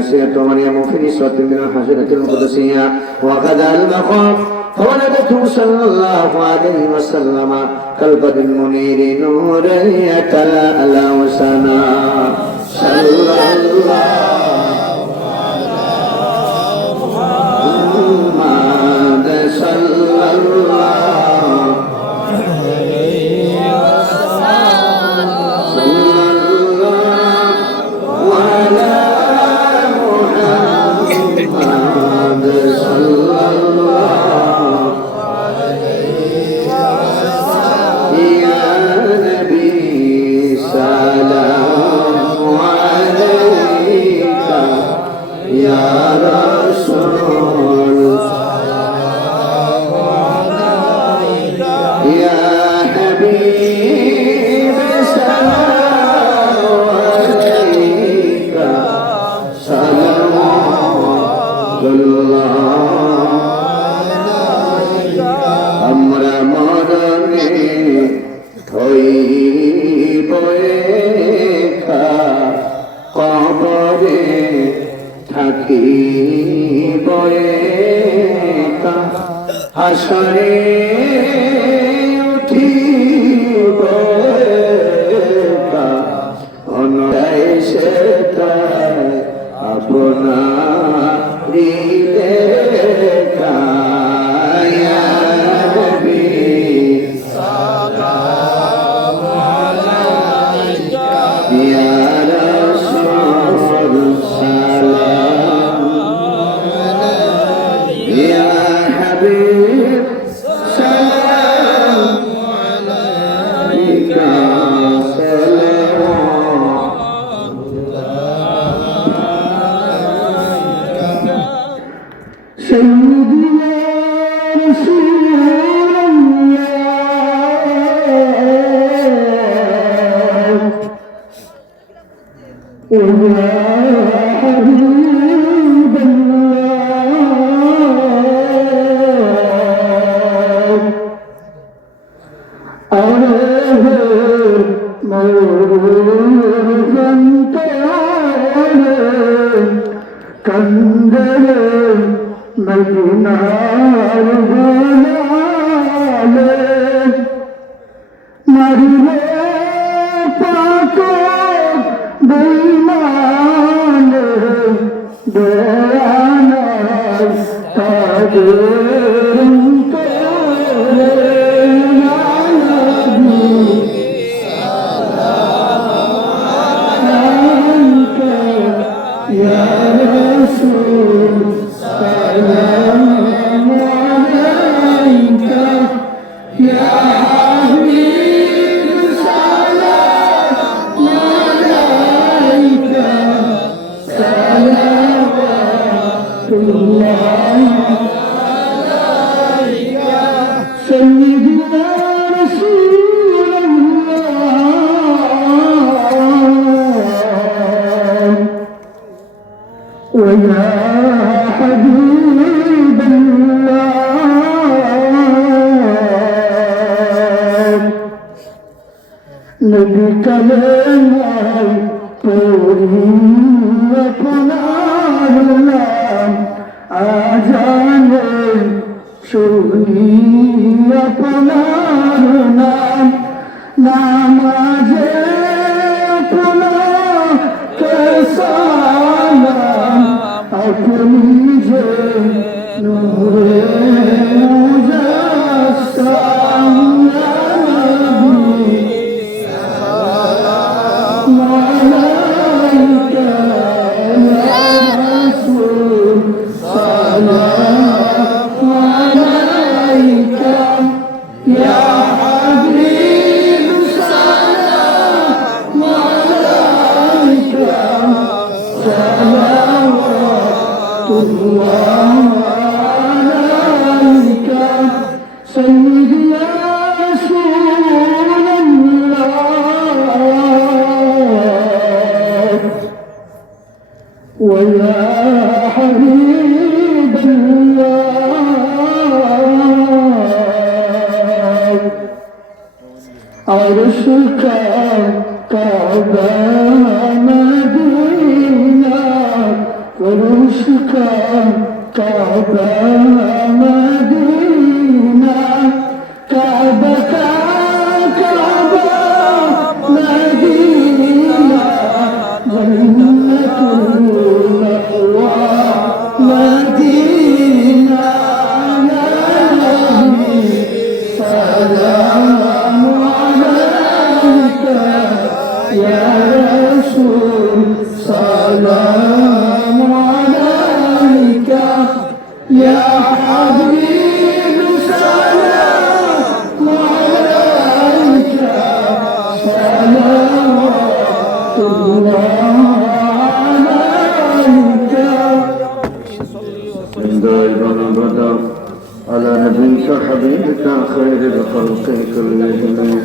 ناسية مريم في نسوة من الحجرة القدسية وقد المقام فولدته صلى الله عليه وسلم كالبدر المنير نورا يتلألأ وسنا صلى الله محمد صلى الله عليه وسلم صلى الله على محمد صلى الله عليه وسلم يا نبي سلام عليك يا رسول سلام عليك يا حبيب سلام عليك سلام الله আমরা মরণে হইব একা কবরে থাকিব একা হাসরে উঠিব একা অনয় সেতায় আপনারি দেখা ইয়া নবী সালাম আলাইকা ইয়া রাসূল সালাম আলাইকা ইয়া হাবিব সালাম আলাইকা سيدنا رسول الله ويا حبيب الله عليه موجا كندل মদিনার গোলালে মারিলে পাক বেঈমানে বেয়ানার তাদের তোরে ইয়া নবী সালাম আলাইকা ইয়া রাসূল سلام عليك يا حبيب سلام عليك صلوات الله عليك سيدنا رسول الله ويا حبيب الله نبي كلام طوري وقنارنا آجان شوري وقنارنا نماز अपना कैसा अपनी जे नूरे मुजस्सम नबी सलाम अलैका या रसूल सलाम अलैका या हबीब सलाम अलैका सलावतुल्लाह अलैका सय्यदी या रसूलल्लाह व या हबीबल्लाह अर्श का काबा मदीना ورشك كعبة مدينة كعبة كعبة مدينة جنة المأوى مدينة يا نبي سلام عليك يا رسول سلام عليك يا حبيب سلام عليك صلوات الله عليك دائما ابدا على نبيك حبيبك خير الخلق كلهم.